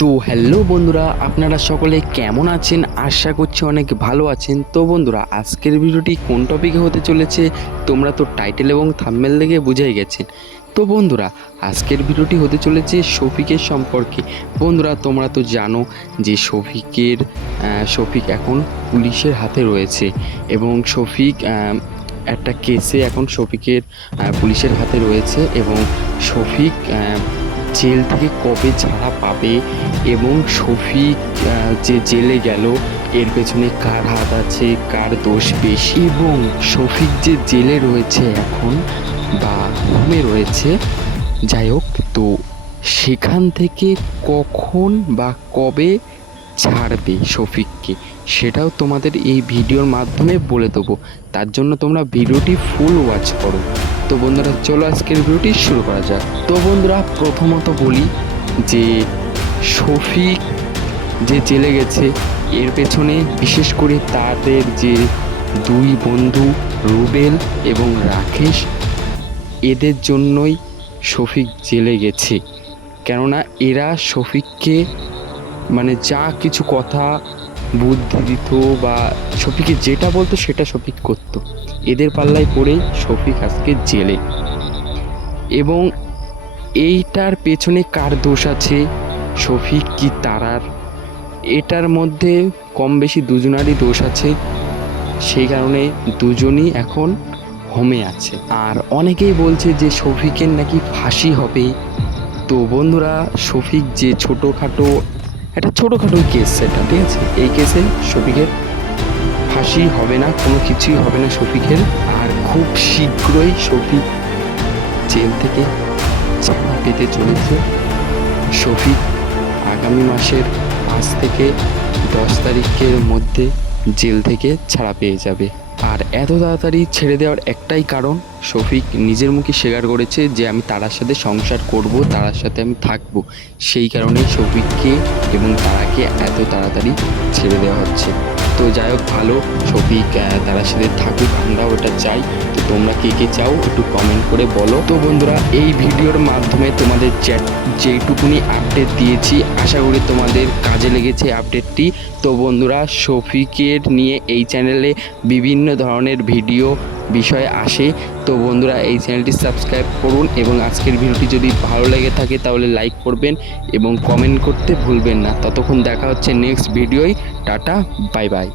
তো হ্যালো বন্ধুরা, আপনারা সকলে কেমন আছেন? আশা করছি অনেক ভালো আছেন। তো বন্ধুরা, আজকের ভিডিওটি কোন টপিকে হতে চলেছে তোমরা তো টাইটেল এবং থাম্বনেল দেখে বুঝেই গেছেন। তো বন্ধুরা, আজকের ভিডিওটি হতে চলেছে শফিকের সম্পর্কে। বন্ধুরা, তোমরা তো জানো যে শফিক এখন পুলিশের হাতে রয়েছে এবং শফিক একটা কেসে এখন শফিকের পুলিশের হাতে রয়েছে এবং শফিক জেল থেকে কবে ছাড়া পাবে এবং শফিক যে জেলে গেল এর পেছনে কার হাত আছে, কার দোষ বেশি, এবং শফিক যে জেলে রয়েছে এখন বা হোমে রয়েছে, যাই হোক, তো সেখান থেকে কখন বা কবে ছাড়বে শফিককে সেটাও তোমাদের এই ভিডিওর মাধ্যমে বলে দেবো। তার জন্য তোমরা ভিডিওটি ফুল ওয়াচ করো। তো বন্ধুরা, চলো আজকের ভিডিওটি শুরু করা যাক। তো বন্ধুরা, প্রথমত বলি যে শফিক যে জেলে গেছে এর পেছনে বিশেষ করে তাদের যে দুই বন্ধু রুবেল এবং রাকেশ, এদের জন্যই শফিক জেলে গেছে। কেননা এরা শফিককে মানে যা কিছু কথা বুদ্ধি দিত বা শফিকে যেটা বলতো সেটা শফিক করত। এদের পাল্লায় পড়েই শফিক আজকে জেলে। এবং এইটার পেছনে কার দোষ আছে, শফিক কি তারার? এটার মধ্যে কম বেশি দুজনারই দোষ আছে। সেই কারণে দুজনই এখন হোমে আছে। আর অনেকেই বলছে যে শফিকের নাকি ফাঁসি হবে। তো বন্ধুরা, শফিক যে একটা ছোটোখাটো কেস, সেটা ঠিক আছে, এই কেসে শফিকের ফাঁসি হবে না, কোনো কিছুই হবে না শফিকের। আর খুব শীঘ্রই শফিক জেল থেকে ছাড়া পেতে চলেছে। শফিক আগামী মাসের 5 থেকে 10 তারিখের মধ্যে জেল থেকে ছাড়া পেয়ে যাবে। আর এত তাড়াতাড়ি ছেড়ে দেওয়ার একটাই কারণ, শফিক নিজের মুখে স্বীকার করেছে যে আমি তারার সাথে সংসার করব, তারার সাথে আমি থাকবো। সেই কারণে শফিককে এবং তারাকে এত তাড়াতাড়ি ছেড়ে দেওয়া হচ্ছে। তো যাই হোক, ভালো, শফিক তারার সাথে থাকুক, আমরা ওটা চাই। তো তোমরা কে কে চাও একটু কমেন্ট করে বলো। তো বন্ধুরা, এই ভিডিওর মাধ্যমে তোমাদের যেটুকুনি আপডেট দিয়েছি আশা করি তোমাদের কাজে লেগেছে আপডেটটি। তো বন্ধুরা, শফিকের নিয়ে এই চ্যানেলে বিভিন্ন ধরনের ভিডিও বিষয় আসে। তো বন্ধুরা, এই চ্যানেলটি সাবস্ক্রাইব করুন এবং আজকের ভিডিওটি যদি ভালো লেগে থাকে তাহলে লাইক করবেন এবং কমেন্ট করতে ভুলবেন না। ততক্ষণ দেখা হচ্ছে নেক্সট ভিডিওয়। Tata, bye by.